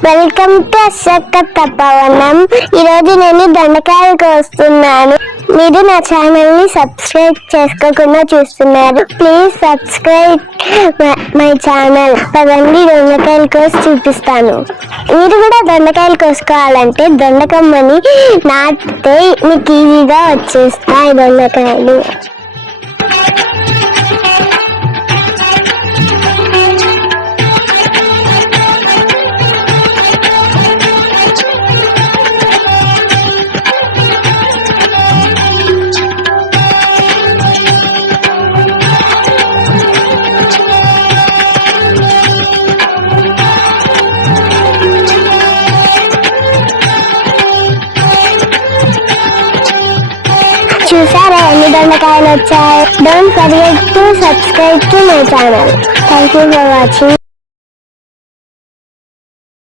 Welcome to Ashoka తపవనం. ఈరోజు నేను దొండకాయలు కోస్తున్నాను. మీరు నా ఛానల్ని సబ్స్క్రైబ్ చేసుకోకుండా చూస్తున్నారు. Please subscribe my channel. పదండి దొండకాయలు కోసి చూపిస్తాను. మీరు కూడా దొండకాయలు కోసుకోవాలంటే దొండకమ్మని నాటితే మీకు ఈజీగా వచ్చేస్తాయి దొండకాయలు. చూసారా ఎన్ని దొండకాయలు వచ్చాయి? Don't forget to subscribe to my channel. Thank you for watching.